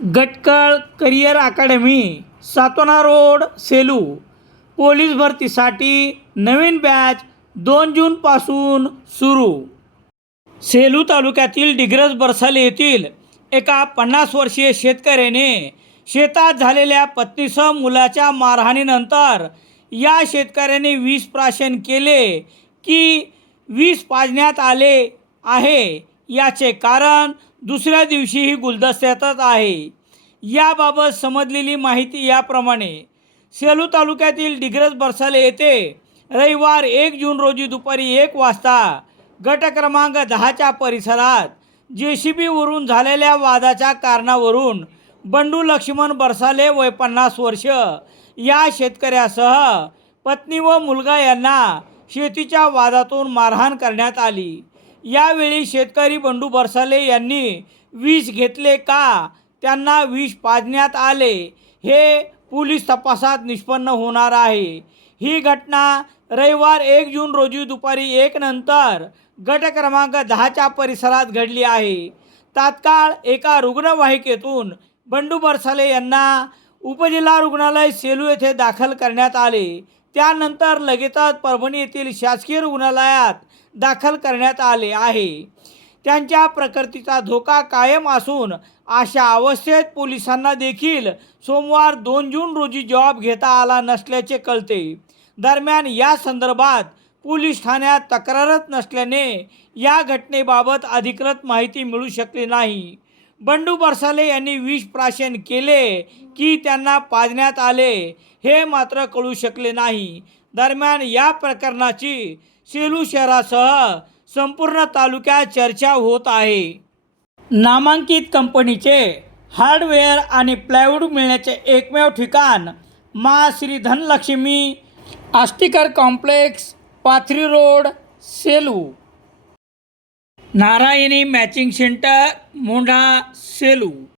Gatkal career academy Satona road Selu. Police भरतीसाठी नवीन batch दोन जूनपासून सुरू. सेलू तालुक्यातील डिग्रज बरसाले येथील एका पन्नास वर्षीय शेतकऱ्याने शेतात झालेल्या पत्नीसह मुलाच्या मारहाणीनंतर या शेतकऱ्याने विष प्राशन केले की विष पाजण्यात आले आहे. याचे कारण दुसऱ्या दिवशीही गुलदस्त्यातच आहे. याबाबत समजलेली माहिती याप्रमाणे सेलू तालुक्यातील डिग्रज बरसाले येथे रविवार एक जून रोजी दुपारी एक वाजता गट क्रमांक दहाच्या परिसरात जे सी बीवरून झालेल्या वादाच्या कारणावरून बंडू लक्ष्मण बरसाले वय पन्नास वर्ष या शेतकऱ्यासह पत्नी व मुलगा यांना शेतीच्या वादातून मारहाण करण्यात आली. यावेळी शेतकरी बंडू बरसाले यांनी विष घेतले का? त्यांना विष पाजण्यात आले. हे पोलीस तपासात निष्पन्न होणार आहे. ही घटना रविवार एक जून रोजी दुपारी एक नंतर गट क्रमांक दहाच्या परिसरात घडली आहे. तात्काळ एका रुग्णवाहिकेतून बंडू बरसाले यांना उपजिल्हा रुग्णालय सेलू येथे दाखल करण्यात आले. त्यानंतर लगेचच परभणी येथील शासकीय रुग्णालयात दाखल करण्यात आले आहे. त्यांच्या प्रकृतीचा धोका कायम असून अशा अवस्थेत पोलिसांना देखील सोमवार दोन जून रोजी जॉब घेता आला नसल्याचे कळते. दरम्यान या संदर्भात पोलीस ठाण्यात तक्रारच नसल्याने या घटनेबाबत अधिकृत माहिती मिळू शकली नाही. बंडू बरसाले यांनी विष प्राशन केले की त्यांना पाजण्यात आले हे मात्र कळू शकले नाही. दरम्यान या प्रकरणाची सेलू शहरासह संपूर्ण तालुक्यात चर्चा होत आहे. नामांकित कंपनीचे हार्डवेअर आणि प्लायवूड मिळण्याचे एकमेव ठिकाण मा Shri Dhanalakshmi Ashtikar complex Pathri road Selu. Narayani matching centre Mondha Selu.